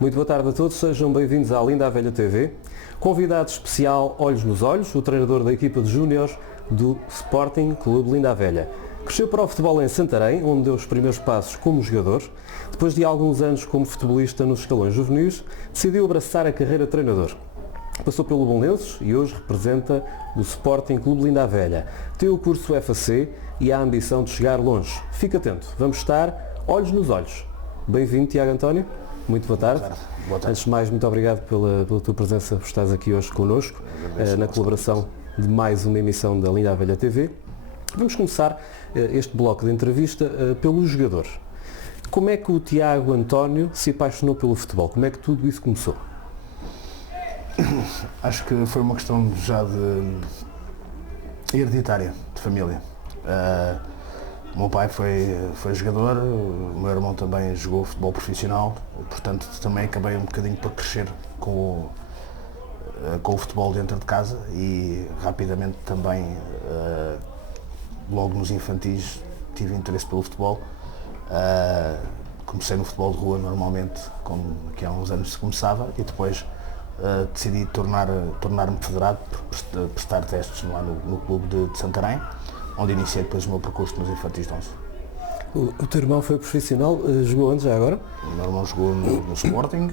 Muito boa tarde a todos, sejam bem-vindos à Linda a Velha TV. Convidado especial Olhos nos Olhos, o treinador da equipa de júniores do Sporting Clube Linda a Velha. Cresceu para o futebol em Santarém, onde deu os primeiros passos como jogador. Depois de alguns anos como futebolista nos escalões juvenis, decidiu abraçar a carreira de treinador. Passou pelo Belenenses e hoje representa o Sporting Clube Linda a Velha. Tem o curso FAC e a ambição de chegar longe. Fique atento, vamos estar olhos nos olhos. Bem-vindo, Tiago António. Muito boa tarde. Boa tarde. Antes de mais, muito obrigado pela tua presença, por estares aqui hoje connosco, na colaboração de mais uma emissão da Linda a Velha TV. Vamos começar este bloco de entrevista pelo jogador. Como é que o Tiago António se apaixonou pelo futebol? Como é que tudo isso começou? Acho que foi uma questão já de hereditária, de família. O meu pai foi jogador, o meu irmão também jogou futebol profissional, portanto também acabei um bocadinho por crescer com o futebol dentro de casa e rapidamente também, logo nos infantis, tive interesse pelo futebol. Comecei no futebol de rua normalmente, como que há uns anos se começava, e depois decidi tornar-me federado, prestar testes lá no clube de Santarém, onde iniciei depois o meu percurso nos infantis de 11. O teu irmão foi profissional, jogou onde já agora? O meu irmão jogou no Sporting,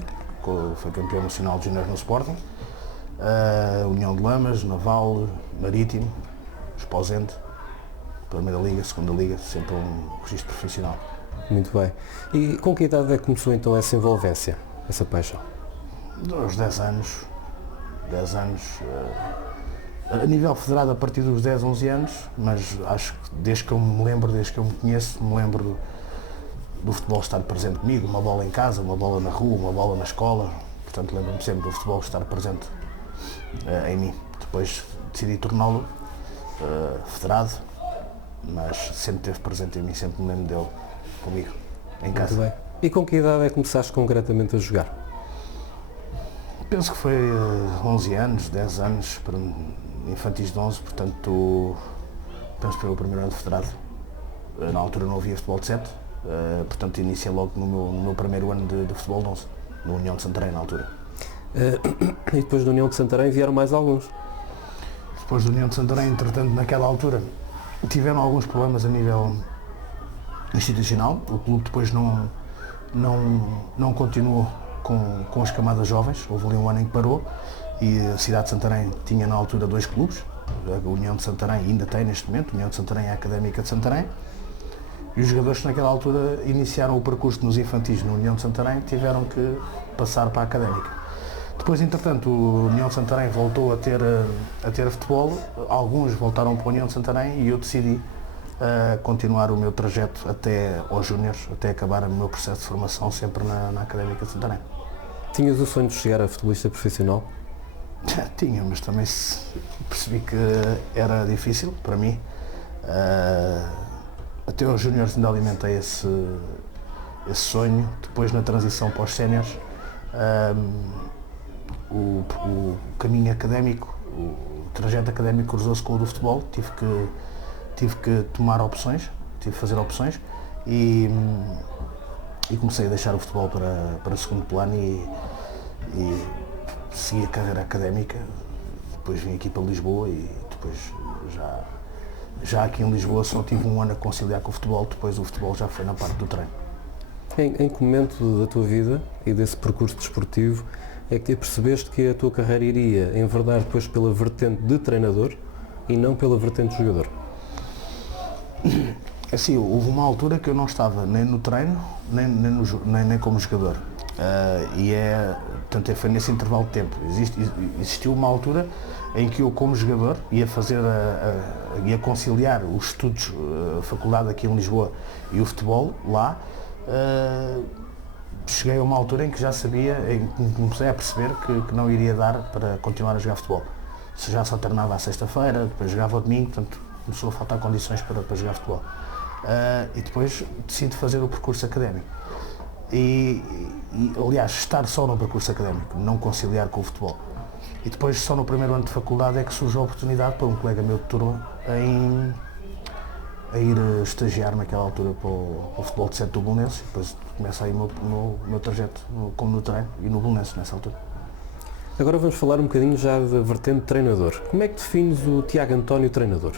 foi campeão nacional de júniores no Sporting, União de Lamas, Naval, Marítimo, Esposende, Primeira Liga, Segunda Liga, sempre um registro profissional. Muito bem. E com que idade é que começou então essa envolvência, essa paixão? Aos 10 anos, a nível federado a partir dos 10, 11 anos, mas acho que desde que eu me conheço, me lembro do futebol estar presente comigo, uma bola em casa, uma bola na rua, uma bola na escola, portanto lembro-me sempre do futebol estar presente em mim. Depois decidi torná-lo federado, mas sempre esteve presente em mim, sempre me lembro dele comigo, em casa. Muito bem. E com que idade é que começaste concretamente a jogar? Penso que foi 11 anos, 10 anos, para infantis de 11, portanto, penso que foi o primeiro ano de federado. Na altura não havia futebol de 7, portanto iniciei logo no meu primeiro ano de futebol de 11, no União de Santarém na altura. E depois da União de Santarém vieram mais alguns? Depois da União de Santarém, entretanto, naquela altura, tiveram alguns problemas a nível institucional. O clube depois não continuou com as camadas jovens, houve ali um ano em que parou e a cidade de Santarém tinha na altura 2 clubes, a União de Santarém ainda tem neste momento, a União de Santarém é a Académica de Santarém, e os jogadores que naquela altura iniciaram o percurso nos infantis na União de Santarém tiveram que passar para a Académica. Depois, entretanto, a União de Santarém voltou a ter futebol, alguns voltaram para a União de Santarém e eu decidi continuar o meu trajeto até aos júniores, até acabar o meu processo de formação sempre na Académica de Santarém. Tinhas o sonho de chegar a futebolista profissional? Tinha, mas também percebi que era difícil para mim. Até aos júniores ainda alimentei esse sonho. Depois, na transição para os séniores, o caminho académico, o trajeto académico cruzou-se com o do futebol. Tive que tomar opções, tive que fazer opções e comecei a deixar o futebol para segundo plano e segui a carreira académica. Depois vim aqui para Lisboa e depois já aqui em Lisboa só tive um ano a conciliar com o futebol, depois o futebol já foi na parte do treino. Em que momento da tua vida e desse percurso desportivo é que percebeste que a tua carreira iria enverdar depois pela vertente de treinador e não pela vertente de jogador? Assim, houve uma altura que eu não estava nem no treino, nem como jogador. Portanto, foi nesse intervalo de tempo. Existiu uma altura em que eu, como jogador, ia conciliar os estudos, a faculdade aqui em Lisboa e o futebol lá. Cheguei a uma altura em que já sabia, em que comecei a perceber que não iria dar para continuar a jogar futebol. Já só treinava à sexta-feira, depois jogava ao domingo, portanto começou a faltar condições para jogar futebol. E depois decido fazer o percurso académico. Aliás, estar só no percurso académico, não conciliar com o futebol. E depois, só no primeiro ano de faculdade, é que surge a oportunidade para um colega meu de turma a ir estagiar naquela altura para o futebol de 7 do Belenenses, depois começa aí o meu trajeto como no treino e no Belenenses nessa altura. Agora vamos falar um bocadinho já da vertente de treinador. Como é que defines o Tiago António treinador?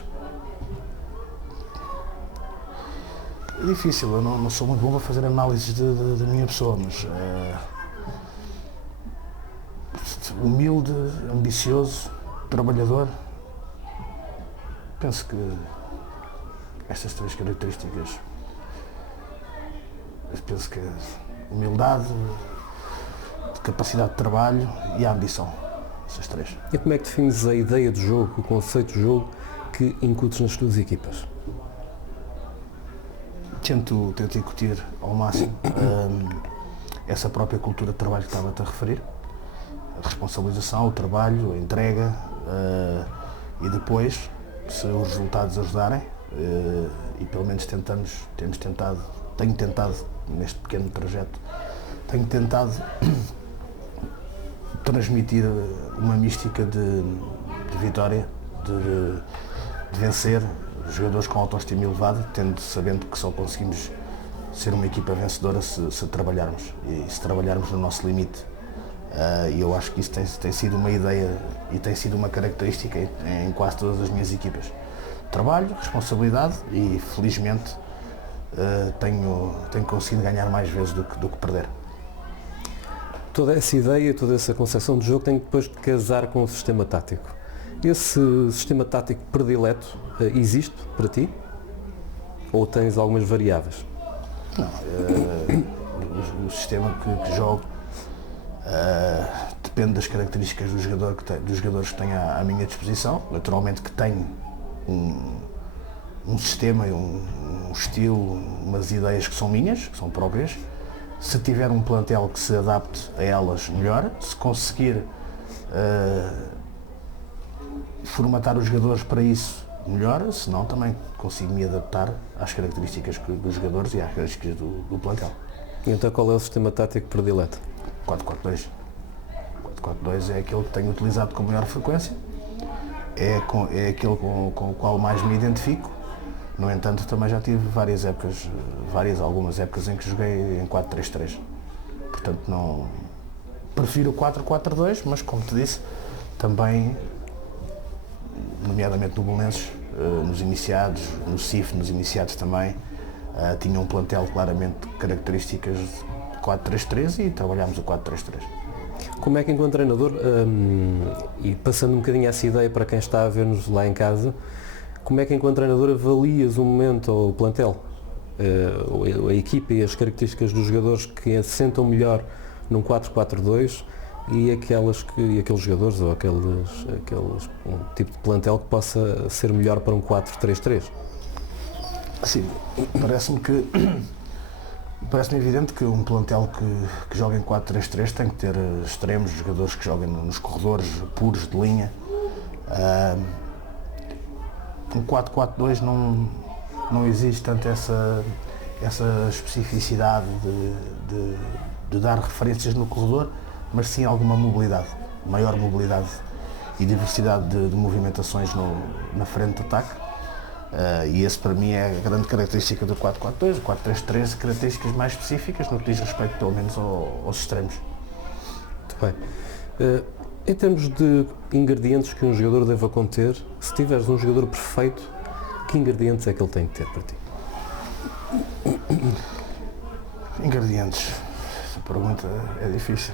É difícil, eu não sou muito bom para fazer análises da minha pessoa, mas humilde, ambicioso, trabalhador. Penso que estas 3 características, penso que humildade, capacidade de trabalho e a ambição, essas 3. E como é que defines a ideia de jogo, o conceito de jogo que incutes nas tuas equipas? Tento incutir ao máximo essa própria cultura de trabalho que estava-te a referir, a responsabilização, o trabalho, a entrega e depois, se os resultados ajudarem, e pelo menos tenho tentado neste pequeno trajeto, tenho tentado transmitir uma mística de vitória, de vencer, jogadores com autoestima elevada, sabendo que só conseguimos ser uma equipa vencedora se trabalharmos e se trabalharmos no nosso limite. E eu acho que isso tem sido uma ideia e tem sido uma característica em quase todas as minhas equipas. Trabalho, responsabilidade e felizmente tenho conseguido ganhar mais vezes do que perder. Toda essa ideia, toda essa concepção de jogo tem depois de casar com o sistema tático. Esse sistema tático predileto existe para ti? Ou tens algumas variáveis? Não, o sistema que jogo depende das características dos jogadores que tenho à minha disposição. Naturalmente que tenho um sistema, um estilo, umas ideias que são minhas, que são próprias. Se tiver um plantel que se adapte a elas, melhor. Se conseguir formatar os jogadores para isso, melhor. Se não, também consigo me adaptar às características dos jogadores e às características do plantel. E então qual é o sistema tático predileto? 4-4-2. 4-4-2 é aquele que tenho utilizado com maior frequência, é aquele com o qual mais me identifico. No entanto, também já tive algumas épocas em que joguei em 4-3-3. Portanto, não prefiro o 4-4-2, mas como te disse, também, nomeadamente no Belenenses, nos iniciados, no CIF, nos iniciados também, tinha um plantel claramente de características de 4-3-3 e trabalhámos o 4-3-3. Como é que enquanto treinador, e passando um bocadinho essa ideia para quem está a ver-nos lá em casa, como é que enquanto treinador avalias o momento ou o plantel, a equipa e as características dos jogadores que se sentam melhor num 4-4-2 e aqueles jogadores ou um tipo de plantel que possa ser melhor para um 4-3-3? Sim, parece-me evidente que um plantel que joga em 4-3-3 tem que ter extremos, jogadores que joguem nos corredores puros de linha. Um 4-4-2 não existe tanto essa especificidade de dar referências no corredor, mas sim alguma mobilidade, maior mobilidade e diversidade de movimentações na frente de ataque. E esse para mim é a grande característica do 4-4-2, o 4-3-3, características mais específicas no que diz respeito pelo menos aos extremos. Muito bem. Em termos de ingredientes que um jogador deva conter, se tiveres um jogador perfeito, que ingredientes é que ele tem que ter para ti? Ingredientes, essa pergunta é difícil.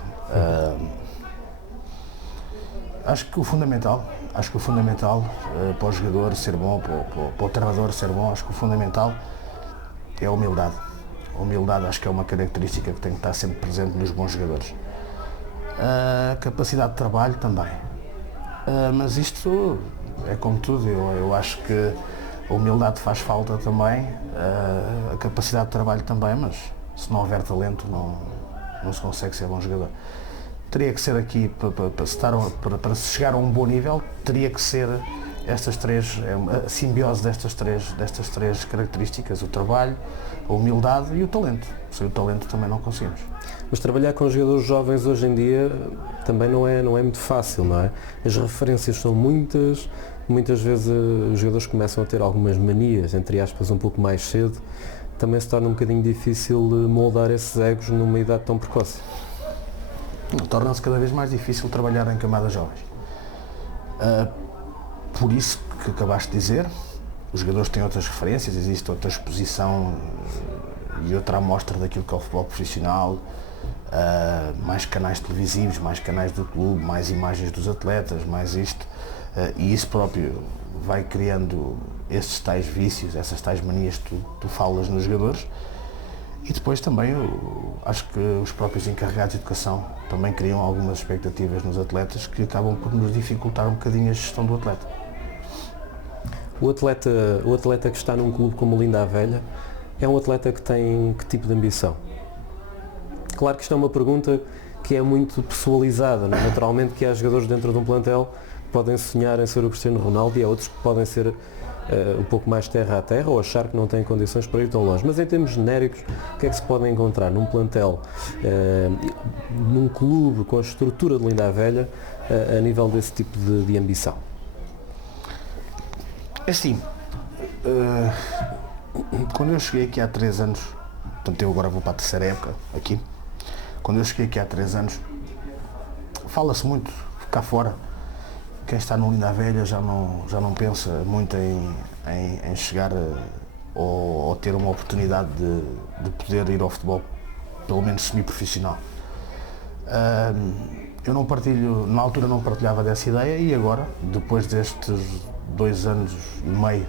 Acho que o fundamental para o jogador ser bom, para o treinador ser bom, acho que o fundamental é a humildade. A humildade acho que é uma característica que tem que estar sempre presente nos bons jogadores. A capacidade de trabalho também. Mas isto é como tudo, eu acho que a humildade faz falta também, a capacidade de trabalho também, mas se não houver talento não se consegue ser bom jogador. Teria que ser aqui, para se chegar a um bom nível, teria que ser a simbiose destas três características, o trabalho, a humildade e o talento. Sem o talento também não conseguimos. Mas trabalhar com jogadores jovens hoje em dia também não é muito fácil, não é? As referências são muitas vezes os jogadores começam a ter algumas manias, entre aspas, um pouco mais cedo, também se torna um bocadinho difícil moldar esses egos numa idade tão precoce. Torna-se cada vez mais difícil trabalhar em camadas jovens. Por isso que acabaste de dizer, os jogadores têm outras referências, existe outra exposição e outra amostra daquilo que é o futebol profissional, mais canais televisivos, mais canais do clube, mais imagens dos atletas, mais isto, e isso próprio vai criando esses tais vícios, essas tais manias que tu falas nos jogadores. E depois também acho que os próprios encarregados de educação também criam algumas expectativas nos atletas que acabam por nos dificultar um bocadinho a gestão do atleta. O atleta que está num clube como o Linda a Velha é um atleta que tem que tipo de ambição? Claro que isto é uma pergunta que é muito pessoalizada, não é? Naturalmente que há jogadores dentro de um plantel que podem sonhar em ser o Cristiano Ronaldo e há outros que podem ser um pouco mais terra a terra ou achar que não têm condições para ir tão longe. Mas em termos genéricos, o que é que se pode encontrar num plantel, num clube com a estrutura de Linda a Velha, a nível desse tipo de ambição? É assim, quando eu cheguei aqui há 3 anos, portanto eu agora vou para a terceira época aqui, quando eu cheguei aqui há 3 anos, fala-se muito cá fora, quem está no Linda a Velha já não pensa muito em chegar ou ter uma oportunidade de poder ir ao futebol, pelo menos semi-profissional. Eu não partilho, na altura não partilhava dessa ideia e agora, depois destes 2 anos e meio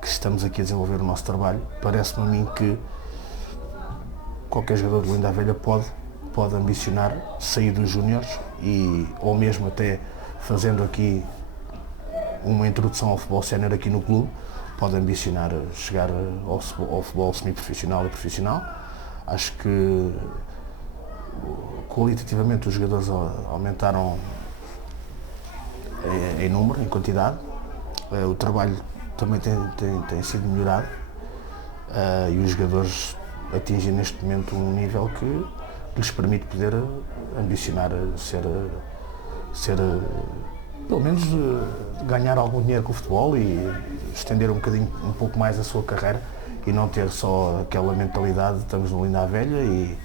que estamos aqui a desenvolver o nosso trabalho, parece-me a mim que qualquer jogador do Linda a Velha pode ambicionar sair dos júniores ou mesmo até fazendo aqui uma introdução ao futebol sénior aqui no clube, pode ambicionar chegar ao futebol semi-profissional e profissional. Acho que qualitativamente os jogadores aumentaram em número, em quantidade. O trabalho também tem sido melhorado e os jogadores atingem neste momento um nível que lhes permite poder ambicionar ser pelo menos ganhar algum dinheiro com o futebol e estender um pouco mais a sua carreira e não ter só aquela mentalidade de estamos no Linda a Velha e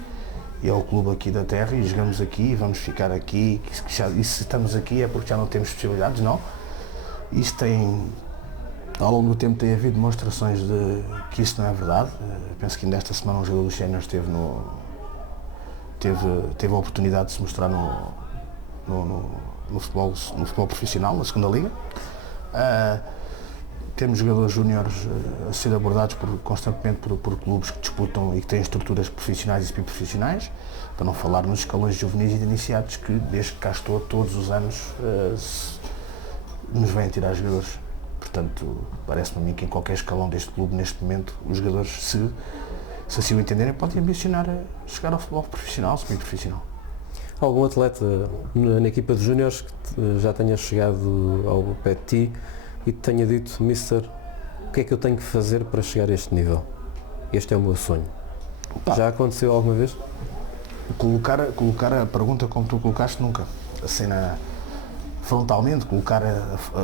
é o clube aqui da terra e jogamos aqui e vamos ficar aqui e se estamos aqui é porque já não temos possibilidades, não. Isto ao longo do tempo tem havido demonstrações de que isso não é verdade. Penso que ainda esta semana um jogador dos séniores teve a oportunidade de se mostrar no futebol profissional, na segunda liga. Temos jogadores júniores a ser abordados constantemente por clubes que disputam e que têm estruturas profissionais e semi-profissionais, para não falar nos escalões juvenis e de iniciados que, desde que cá estou, todos os anos nos vêm tirar jogadores. Portanto, parece-me a mim que em qualquer escalão deste clube, neste momento, os jogadores, se assim o entenderem, podem ambicionar a chegar ao futebol profissional, semi-profissional. Algum atleta na equipa de júniores que já tenha chegado ao pé de ti e te tenha dito, Mister, o que é que eu tenho que fazer para chegar a este nível? Este é o meu sonho. Já aconteceu alguma vez? Colocar a pergunta como tu colocaste, nunca. A cena frontalmente,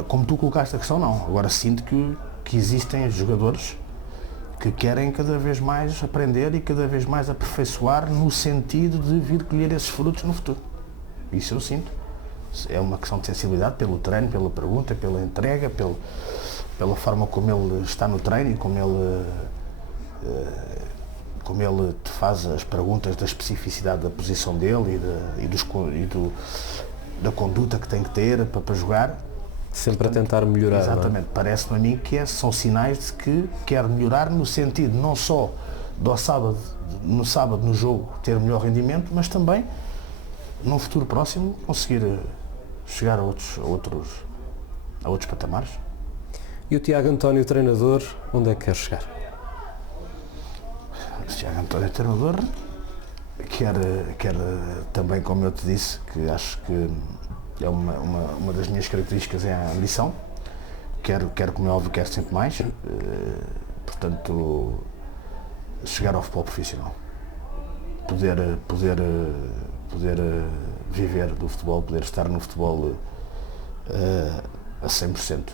como tu colocaste a questão, não. Agora sinto que existem jogadores que querem cada vez mais aprender e cada vez mais aperfeiçoar no sentido de vir colher esses frutos no futuro. Isso eu sinto. É uma questão de sensibilidade pelo treino, pela pergunta, pela entrega, pela forma como ele está no treino e como ele te faz as perguntas da especificidade da posição dele da conduta que tem que ter para jogar. Sempre a tentar melhorar. Exatamente. Não é? Parece-me a mim que são sinais de que quer melhorar no sentido não só no sábado no jogo ter melhor rendimento, mas também num futuro próximo conseguir chegar a outros patamares. E o Tiago António, treinador, onde é que quer chegar? O Tiago António, treinador, quer também, como eu te disse, que acho que é uma das minhas características é a ambição. quero como é óbvio, quero sempre mais. Portanto, chegar ao futebol profissional. Poder viver do futebol, poder estar no futebol a 100%.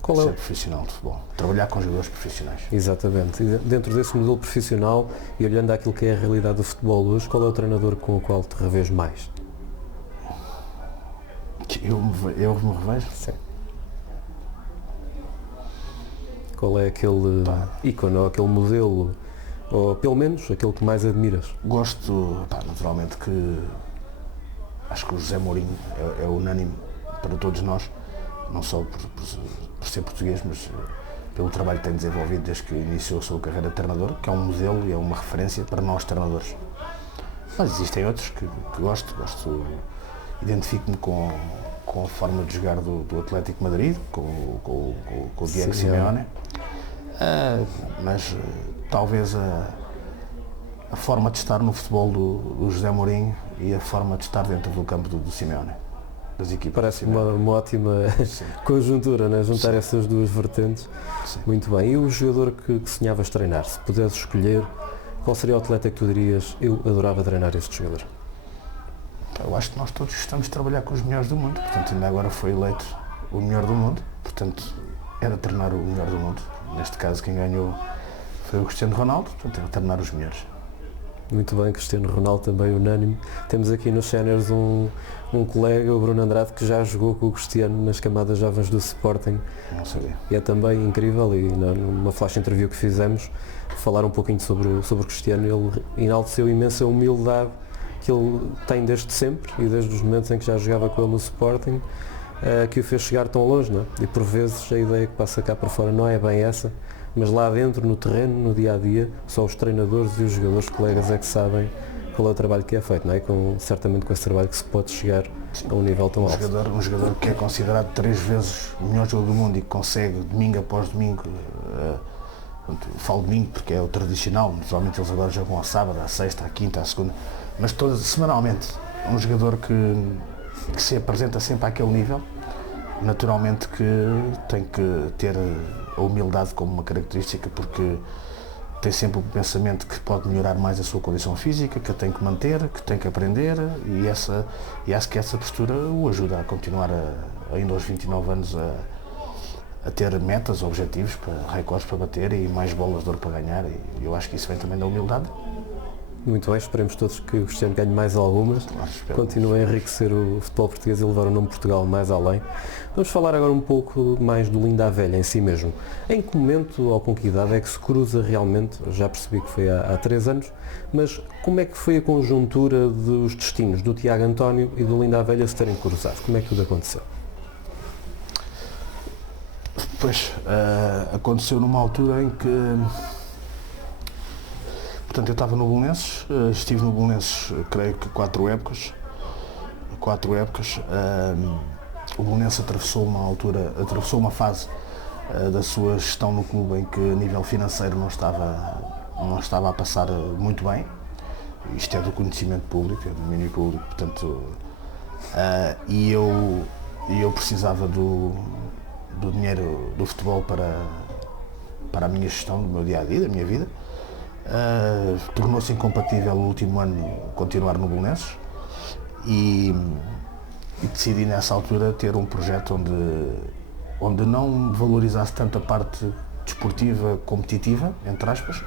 Qual é Ser o... profissional de futebol. Trabalhar com jogadores profissionais. Exatamente. E dentro desse modelo profissional e olhando àquilo que é a realidade do futebol hoje, qual é o treinador com o qual te revês mais? Eu me revejo? Sim. Qual é aquele ícone ou aquele modelo, ou pelo menos aquele que mais admiras? Gosto, naturalmente que acho que o José Mourinho é unânime para todos nós, não só por ser português, mas pelo trabalho que tem desenvolvido desde que iniciou a sua carreira de treinador, que é um modelo e é uma referência para nós treinadores. Mas existem outros que gosto, identifico-me com a forma de jogar do Atlético de Madrid, com o Diego Simeone, mas talvez a forma de estar no futebol do José Mourinho e a forma de estar dentro do campo do Simeone, das equipas. Parece uma ótima conjuntura, né? Juntar essas duas vertentes. Sim. Muito bem. E o jogador que sonhavas treinar, se pudesses escolher, qual seria o atleta que tu dirias, eu adorava treinar este jogador? Eu acho que nós todos gostamos de trabalhar com os melhores do mundo, portanto ainda agora foi eleito o melhor do mundo, portanto era treinar o melhor do mundo. Neste caso quem ganhou foi o Cristiano Ronaldo, portanto era treinar os melhores. Muito bem, Cristiano Ronaldo também unânime. Temos aqui nos Séniores um colega, o Bruno Andrade, que já jogou com o Cristiano nas camadas jovens do Sporting. Não sabia. E é também incrível, e numa flash interview que fizemos, falar um pouquinho sobre o Cristiano, ele enalteceu imensa humildade que ele tem desde sempre e desde os momentos em que já jogava com ele no Sporting, que o fez chegar tão longe, não é? E por vezes a ideia que passa cá para fora não é bem essa, mas lá dentro, no terreno, no dia-a-dia, só os treinadores e os jogadores colegas é que sabem qual é o trabalho que é feito, não é? Certamente com esse trabalho que se pode chegar a um nível tão alto. Um jogador que é considerado 3 vezes o melhor jogador do mundo e que consegue, domingo após domingo, falo domingo porque é o tradicional, normalmente eles agora jogam ao sábado, à sexta, à quinta, à segunda, mas semanalmente, um jogador que se apresenta sempre àquele nível, naturalmente que tem que ter a humildade como uma característica, porque tem sempre o pensamento que pode melhorar mais a sua condição física, que tem que manter, que tem que aprender, e acho que essa postura o ajuda a continuar ainda aos 29 anos a ter metas, objetivos, recordes para bater e mais bolas de ouro para ganhar, e eu acho que isso vem também da humildade. Muito bem, esperemos todos que o Cristiano ganhe mais algumas, continue a enriquecer o futebol português e levar o nome de Portugal mais além. Vamos falar agora um pouco mais do Linda a Velha em si mesmo. Em que momento ou com que idade é que se cruza realmente, já percebi que foi há 3 anos, mas como é que foi a conjuntura dos destinos do Tiago António e do Linda a Velha se terem cruzado? Como é que tudo aconteceu? Pois, aconteceu numa altura em que... Portanto, eu estava no Belenenses, estive no Belenenses, creio que 4 épocas. O Belenenses atravessou uma fase da sua gestão no clube em que a nível financeiro não estava a passar muito bem. Isto é do conhecimento público, é do domínio público, portanto, e eu precisava do dinheiro do futebol para a minha gestão do meu dia-a-dia, da minha vida. Tornou-se incompatível o último ano continuar no Belenenses e decidi nessa altura ter um projeto onde não valorizasse tanto a parte desportiva, competitiva, entre aspas,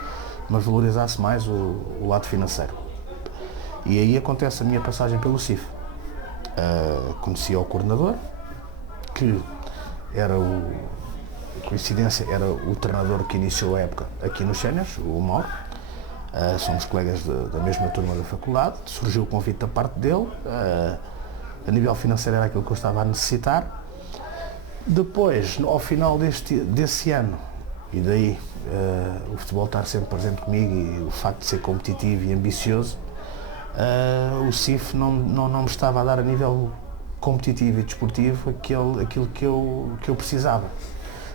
mas valorizasse mais o lado financeiro. E aí acontece a minha passagem pelo CIF. Conheci o coordenador, que era coincidência, era o treinador que iniciou a época aqui nos Séniores, o Mauro. Somos colegas da mesma turma da faculdade, surgiu o convite da parte dele, a nível financeiro era aquilo que eu estava a necessitar. Depois, ao final desse ano, e daí o futebol estar sempre presente comigo e o facto de ser competitivo e ambicioso, o CIF não me estava a dar a nível competitivo e desportivo aquilo que eu precisava.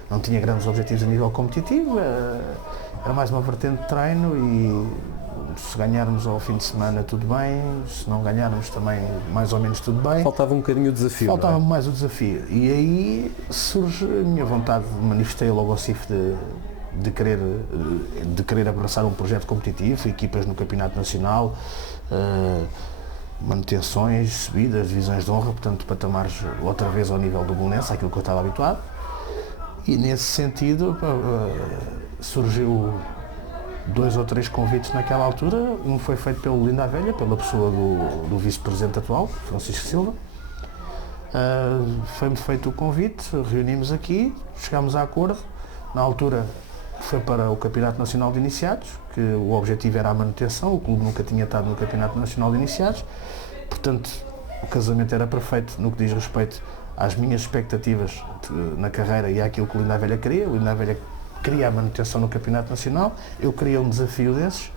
Não tinha grandes objetivos a nível competitivo, era mais uma vertente de treino e se ganharmos ao fim de semana tudo bem, se não ganharmos também mais ou menos tudo bem. Faltava um bocadinho o desafio. Faltava-me mais o desafio. E aí surge a minha vontade, manifestei logo ao CIF de querer abraçar um projeto competitivo, equipas no Campeonato Nacional, manutenções, subidas, divisões de honra, portanto patamares outra vez ao nível do Belenenses, aquilo que eu estava habituado. E nesse sentido surgiu 2 ou 3 convites naquela altura. Um foi feito pelo Linda a Velha, pela pessoa do vice-presidente atual, Francisco Silva. Foi-me feito o convite, reunimos aqui, chegámos a acordo. Na altura foi para o Campeonato Nacional de Iniciados, que o objetivo era a manutenção, o clube nunca tinha estado no Campeonato Nacional de Iniciados, portanto o casamento era perfeito no que diz respeito às minhas expectativas na carreira e àquilo que o Linda a Velha queria. O Linda a Velha queria a manutenção no Campeonato Nacional, eu queria um desafio desses,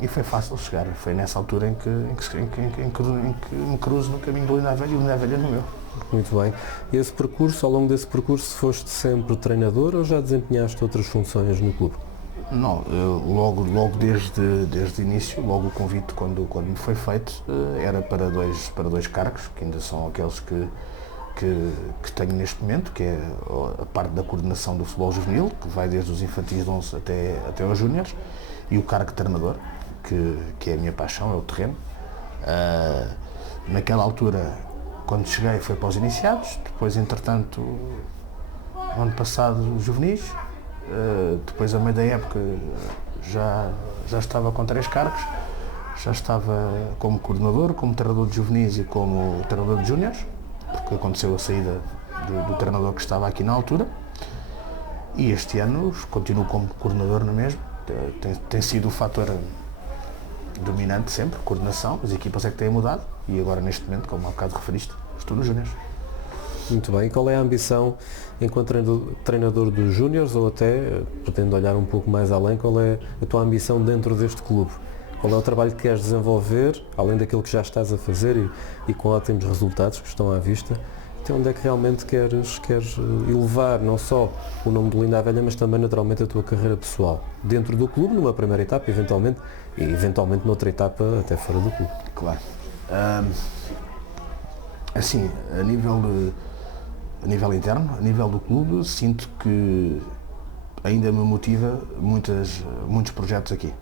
e foi fácil chegar. Foi nessa altura em que me cruzo no caminho do Linda a Velha e o Linda a Velha no meu. Muito bem. E esse percurso, ao longo desse percurso, foste sempre treinador ou já desempenhaste outras funções no clube? Não, logo desde o início, logo o convite quando me foi feito, era para dois cargos, que ainda são aqueles que tenho neste momento, que é a parte da coordenação do futebol juvenil, que vai desde os infantis de 11 até aos júniores, e o cargo de treinador, que é a minha paixão, é o terreno. Naquela altura, quando cheguei, foi para os iniciados, depois, entretanto, no ano passado, os juvenis, depois, a meio da época, já estava com 3 cargos, já estava como coordenador, como treinador de juvenis e como treinador de júniores, porque aconteceu a saída do treinador que estava aqui na altura, e este ano continuo como coordenador na mesma. Tem sido o fator dominante sempre, coordenação. As equipas é que têm mudado e agora neste momento, como há bocado referiste, estou nos júniores. Muito bem. E qual é a ambição enquanto treinador dos júniores, ou até, pretendo olhar um pouco mais além, qual é a tua ambição dentro deste clube? Qual é o trabalho que queres desenvolver, além daquilo que já estás a fazer e com ótimos resultados que estão à vista? Até onde é que realmente queres elevar não só o nome do Linda a Velha, mas também naturalmente a tua carreira pessoal? Dentro do clube, numa primeira etapa, eventualmente, e eventualmente noutra etapa até fora do clube. Claro. Assim, a nível interno, a nível do clube, sinto que ainda me motiva muitos projetos aqui.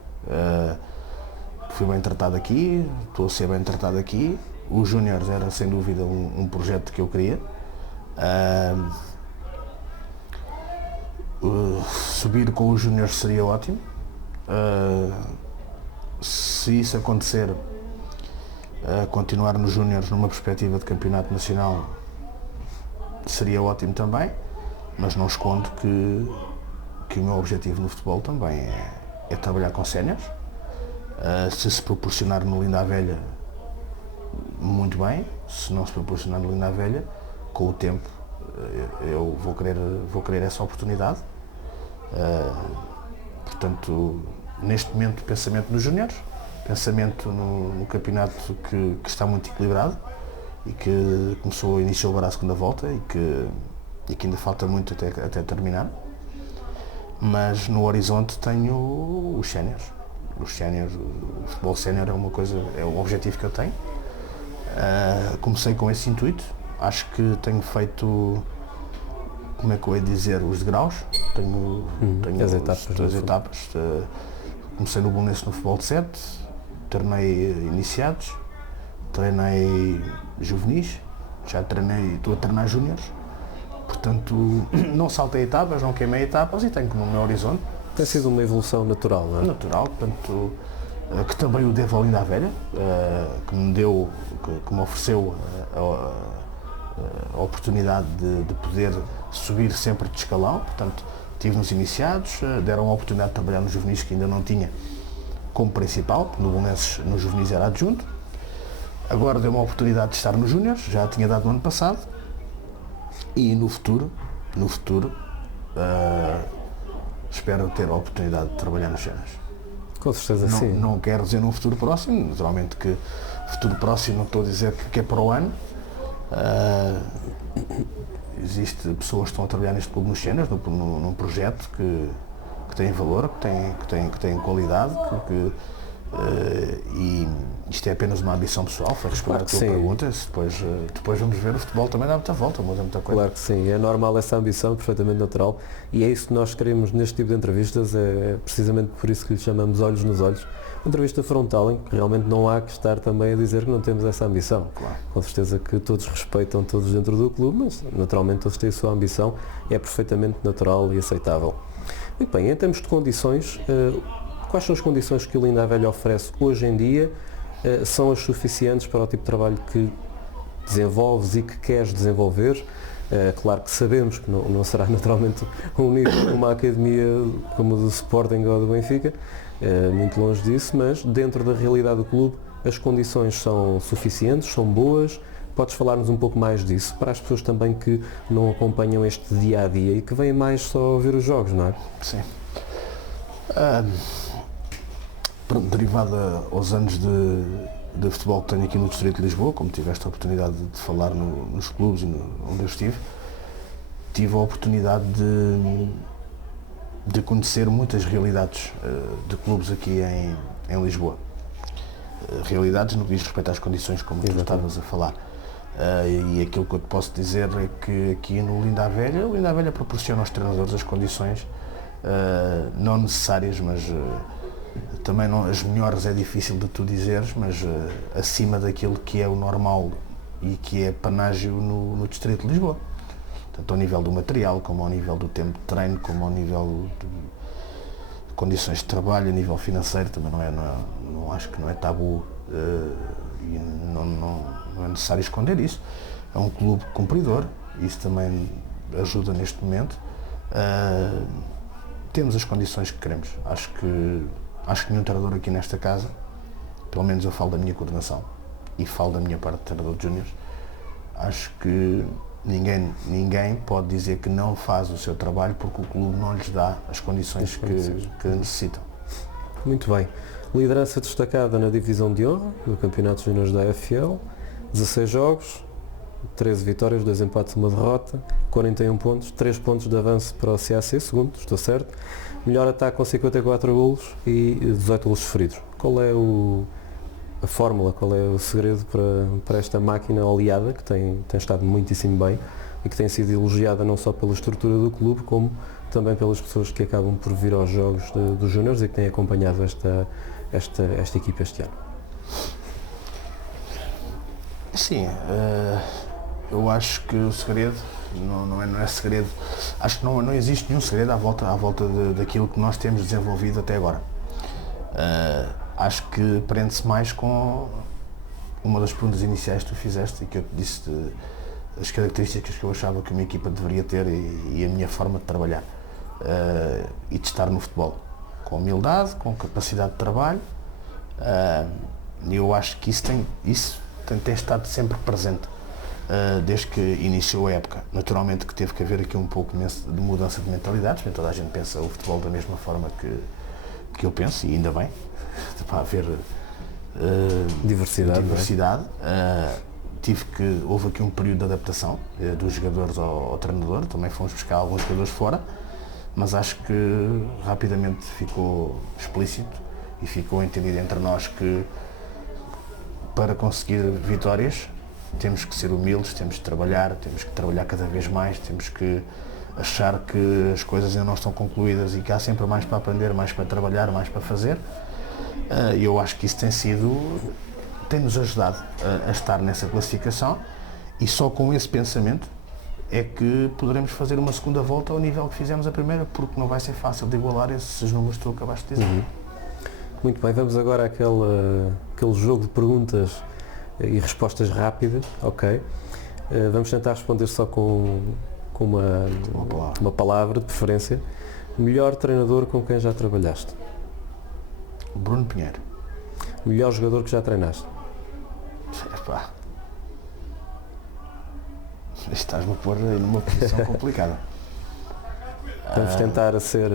Fui bem tratado aqui, estou a ser bem tratado aqui. Os Júniores era sem dúvida um projeto que eu queria. Subir com os Júniores seria ótimo. Se isso acontecer, continuar nos Júniores numa perspectiva de campeonato nacional seria ótimo também, mas não escondo que o meu objetivo no futebol também é trabalhar com séniores. Se proporcionar no Linda a Velha, muito bem. Se não se proporcionar no Linda a Velha, com o tempo eu vou querer essa oportunidade. Portanto, neste momento, pensamento nos júniores, pensamento no campeonato que está muito equilibrado e que iniciou agora a segunda volta e que ainda falta muito até terminar. Mas no horizonte tenho os séniores. Os séniores, o futebol sénior é um objetivo que eu tenho. Comecei com esse intuito. Acho que tenho feito, como é que eu ia dizer, os degraus. Tenho as etapas. Comecei no Belenenses no futebol de 7, treinei iniciados, treinei juvenis, estou a treinar júniores. Portanto, não saltei etapas, não queimei etapas e tenho como meu horizonte. Tem sido uma evolução natural, não é? Natural, portanto, que também o devo ao Linda a Velha, que me ofereceu a oportunidade de poder subir sempre de escalão. Portanto, estive nos iniciados, deram a oportunidade de trabalhar nos juvenis que ainda não tinha como principal, no Belenenses, nos juvenis era adjunto. Agora deu uma oportunidade de estar nos júniores, já tinha dado no ano passado. E no futuro, espero ter a oportunidade de trabalhar nos séniores. Com certeza, sim. Não quero dizer num futuro próximo, naturalmente que futuro próximo não estou a dizer que é para o ano. Existe pessoas que estão a trabalhar neste clube nos séniores, num projeto que têm valor, que têm qualidade, e isto é apenas uma ambição pessoal, foi responder a tua pergunta, depois vamos ver, o futebol também dá muita volta, muda muita coisa. Claro que sim, é normal essa ambição, perfeitamente natural, e é isso que nós queremos neste tipo de entrevistas, é precisamente por isso que lhe chamamos olhos nos olhos, uma entrevista frontal em que realmente não há que estar também a dizer que não temos essa ambição. Claro. Com certeza que todos respeitam todos dentro do clube, mas naturalmente todos têm a sua ambição, é perfeitamente natural e aceitável. Muito bem, em termos de condições, quais são as condições que o Linda a Velha oferece hoje em dia? São as suficientes para o tipo de trabalho que desenvolves e que queres desenvolver? Claro que sabemos que não será naturalmente um nível, uma academia como o do Sporting ou do Benfica, muito longe disso, mas dentro da realidade do clube as condições são suficientes, são boas. Podes falar-nos um pouco mais disso, para as pessoas também que não acompanham este dia-a-dia e que vêm mais só ver os jogos, não é? Sim. Derivado aos anos de futebol que tenho aqui no Distrito de Lisboa, como tive esta oportunidade de falar nos clubes onde eu estive, tive a oportunidade de conhecer muitas realidades de clubes aqui em Lisboa. Realidades no que diz respeito às condições, como tu estavas a falar. E aquilo que eu te posso dizer é que aqui no Linda a Velha, o Linda a Velha proporciona aos treinadores as condições não necessárias, mas também não, as melhores é difícil de tu dizeres, mas acima daquilo que é o normal e que é panágio no Distrito de Lisboa. Tanto ao nível do material, como ao nível do tempo de treino, como ao nível de condições de trabalho, a nível financeiro, também não acho que não é tabu e não é necessário esconder isso. É um clube cumpridor, isso também ajuda neste momento. Temos as condições que queremos. Acho que nenhum treinador aqui nesta casa, pelo menos eu falo da minha coordenação e falo da minha parte de treinador de júniores, acho que ninguém pode dizer que não faz o seu trabalho porque o clube não lhes dá as condições que necessitam. Muito bem. Liderança destacada na divisão de honra do Campeonato de Júniores da AFL, 16 jogos, 13 vitórias, 2 empates, 1 derrota, 41 pontos, 3 pontos de avanço para o CAC, segundo, estou certo. Melhor ataque com 54 golos e 18 golos sofridos. Qual é a fórmula, qual é o segredo para esta máquina oleada que tem estado muitíssimo bem e que tem sido elogiada não só pela estrutura do clube, como também pelas pessoas que acabam por vir aos jogos dos Júniores e que têm acompanhado esta equipa este ano? Sim, eu acho que o segredo não é segredo. Acho que não existe nenhum segredo à volta daquilo que nós temos desenvolvido até agora. Acho que prende-se mais com uma das perguntas iniciais que tu fizeste e que eu te disse as características que eu achava que uma equipa deveria ter e a minha forma de trabalhar e de estar no futebol. Com humildade, com capacidade de trabalho. Eu acho que isso tem estado sempre presente desde que iniciou a época. Naturalmente que teve que haver aqui um pouco de mudança de mentalidades, nem toda a gente pensa o futebol da mesma forma que eu penso, e ainda bem, para haver diversidade. Houve aqui um período de adaptação dos jogadores ao treinador, também fomos buscar alguns jogadores fora, mas acho que rapidamente ficou explícito e ficou entendido entre nós que para conseguir vitórias temos que ser humildes, temos que trabalhar cada vez mais, temos que achar que as coisas ainda não estão concluídas e que há sempre mais para aprender, mais para trabalhar, mais para fazer. E eu acho que isso tem-nos ajudado a estar nessa classificação, e só com esse pensamento é que poderemos fazer uma segunda volta ao nível que fizemos a primeira, porque não vai ser fácil de igualar esses números que tu acabaste de dizer. Muito bem, vamos agora àquele jogo de perguntas e respostas rápidas, ok? Vamos tentar responder só com uma palavra de preferência. Melhor treinador com quem já trabalhaste? Bruno Pinheiro. Melhor jogador que já treinaste? Epá. Estás-me a pôr numa posição complicada. Vamos tentar ser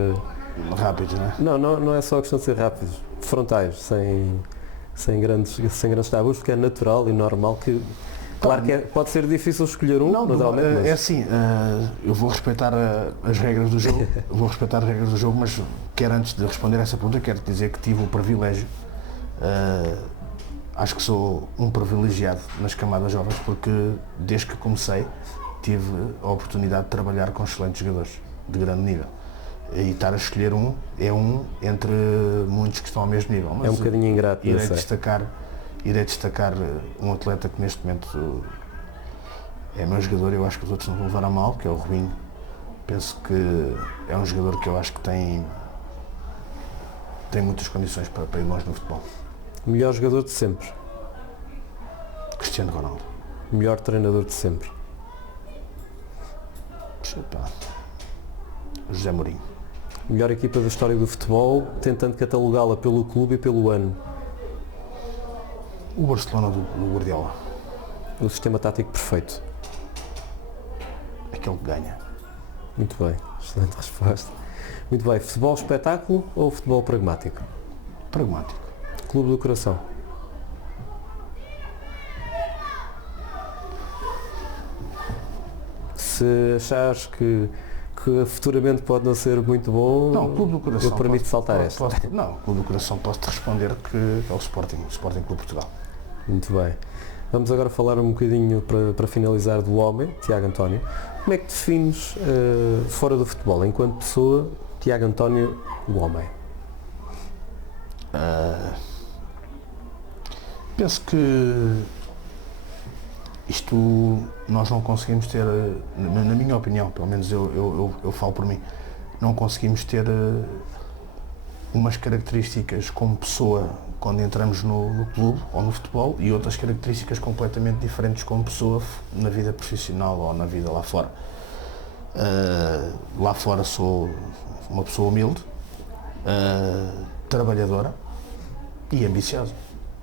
rápidos, não é? Não é só a questão de ser rápidos, frontais, sem grandes tabus, porque é natural e normal que... Claro que pode ser difícil escolher um, naturalmente. Mas... É assim, eu vou respeitar as regras do jogo, mas quero antes de responder essa pergunta, quero dizer que tive o privilégio, acho que sou um privilegiado nas camadas jovens, porque desde que comecei tive a oportunidade de trabalhar com excelentes jogadores de grande nível. E estar a escolher é um entre muitos que estão ao mesmo nível. Mas é um bocadinho ingrato, irei destacar um atleta que neste momento é meu jogador, eu acho que os outros não vão levar a mal, que é o Rubinho. Penso que é um jogador que eu acho que tem muitas condições para ir longe no futebol. O melhor jogador de sempre. Cristiano Ronaldo. O melhor treinador de sempre. José Mourinho. Melhor equipa da história do futebol, tentando catalogá-la pelo clube e pelo ano. O Barcelona do Guardiola. O sistema tático perfeito. Aquele que ganha. Muito bem, excelente resposta. Muito bem, futebol espetáculo ou futebol pragmático? Pragmático. Clube do coração. Se achares que futuramente pode não ser muito bom, não, Clube do Coração, eu permito saltar esta. Não, Clube do Coração posso-te responder que é o Sporting Clube Portugal. Muito bem. Vamos agora falar um bocadinho para finalizar do homem, Tiago António. Como é que defines, fora do futebol, enquanto pessoa, Tiago António, o homem? Penso que isto nós não conseguimos ter, na minha opinião, pelo menos eu falo por mim, não conseguimos ter umas características como pessoa quando entramos no clube ou no futebol e outras características completamente diferentes como pessoa na vida profissional ou na vida lá fora. Lá fora sou uma pessoa humilde, trabalhadora e ambiciosa,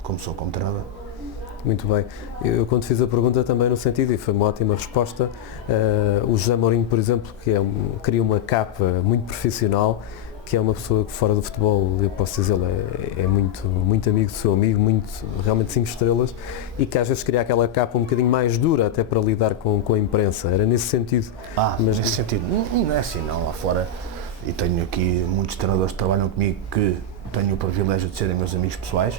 como sou como treinador. Muito bem. Eu quando fiz a pergunta também no sentido, e foi uma ótima resposta, o José Mourinho, por exemplo, que cria uma capa muito profissional, que é uma pessoa que fora do futebol, eu posso dizer, é muito, muito amigo do seu amigo, realmente 5 estrelas, e que às vezes cria aquela capa um bocadinho mais dura até para lidar com a imprensa. Era nesse sentido? Mas nesse sentido, não é assim não, lá fora, e tenho aqui muitos treinadores que trabalham comigo que tenho o privilégio de serem meus amigos pessoais,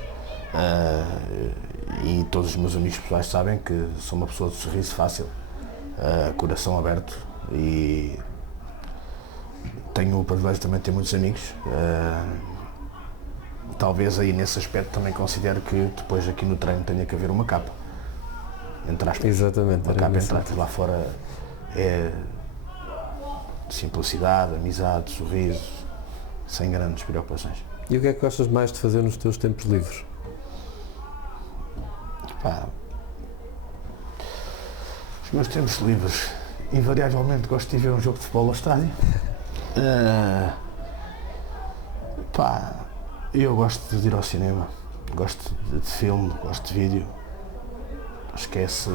e todos os meus amigos pessoais sabem que sou uma pessoa de sorriso fácil, coração aberto, e tenho o privilégio também de ter muitos amigos. Talvez aí nesse aspecto também considero que depois aqui no treino tenha que haver uma capa, entre aspas. Exatamente. Uma capa entre aspas. Lá fora é simplicidade, amizade, sorriso, sem grandes preocupações. E o que é que gostas mais de fazer nos teus tempos livres? Os meus tempos livres, invariavelmente gosto de ver um jogo de futebol ao estádio. Eu gosto de ir ao cinema, gosto de filme, gosto de vídeo. Acho que é esse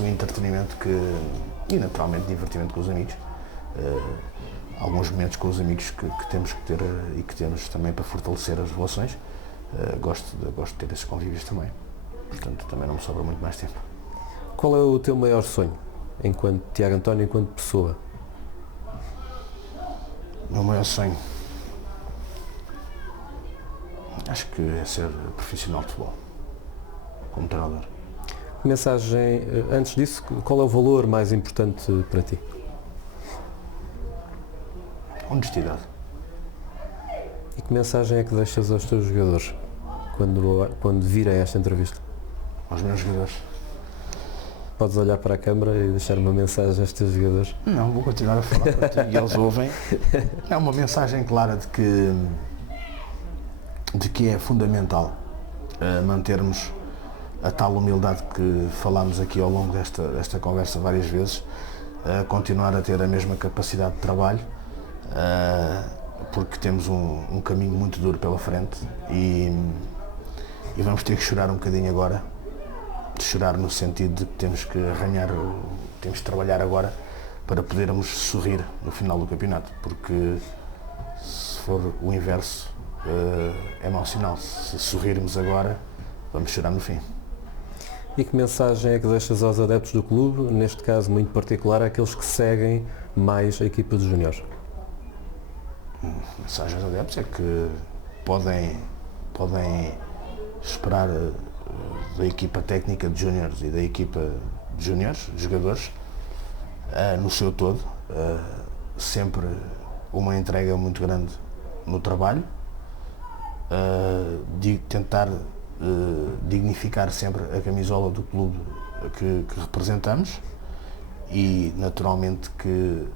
o entretenimento e naturalmente divertimento com os amigos. Alguns momentos com os amigos que temos que ter e que temos também para fortalecer as relações. Gosto de ter esses convívios também. Portanto, também não me sobra muito mais tempo. Qual é o teu maior sonho, enquanto Tiago António, enquanto pessoa? O meu maior sonho? Acho que é ser profissional de futebol, como treinador. Mensagem, antes disso, qual é o valor mais importante para ti? Honestidade. E que mensagem é que deixas aos teus jogadores quando virem esta entrevista? Aos meus jogadores? Podes olhar para a câmara e deixar uma mensagem aos teus jogadores? Não, vou continuar a falar para ti e eles ouvem. É uma mensagem clara de que é fundamental mantermos a tal humildade que falámos aqui ao longo desta conversa várias vezes, continuar a ter a mesma capacidade de trabalho, porque temos um caminho muito duro pela frente e vamos ter que chorar um bocadinho agora, chorar no sentido de que temos que temos que trabalhar agora para podermos sorrir no final do campeonato, porque se for o inverso é mau sinal. Se sorrirmos agora, vamos chorar no fim. E que mensagem é que deixas aos adeptos do clube, neste caso muito particular, àqueles que seguem mais a equipa dos júniores? mensagem aos adeptos é que podem esperar da equipa técnica de júniores e da equipa de júniores, de jogadores, no seu todo, sempre uma entrega muito grande no trabalho, de tentar dignificar sempre a camisola do clube que representamos e naturalmente que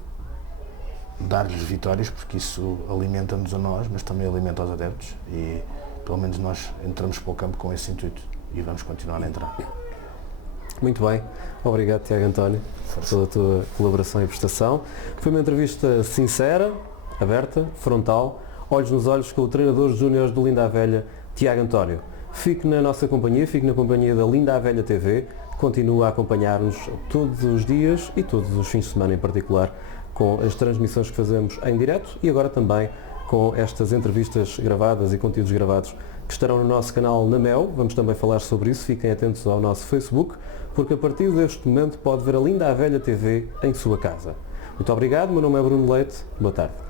dar-lhes vitórias, porque isso alimenta-nos a nós, mas também alimenta os adeptos e pelo menos nós entramos para o campo com esse intuito e vamos continuar a entrar. Muito bem, obrigado Tiago António pela tua colaboração e prestação. Foi uma entrevista sincera, aberta, frontal, olhos nos olhos com o treinador júnior do Linda a Velha, Tiago António. Fique na nossa companhia, fique na companhia da Linda a Velha TV, continua a acompanhar-nos todos os dias e todos os fins de semana em particular, com as transmissões que fazemos em direto e agora também com estas entrevistas gravadas e conteúdos gravados que estarão no nosso canal na Mel. Vamos também falar sobre isso, fiquem atentos ao nosso Facebook, porque a partir deste momento pode ver a Linda a Velha TV em sua casa. Muito obrigado, meu nome é Bruno Leite, boa tarde.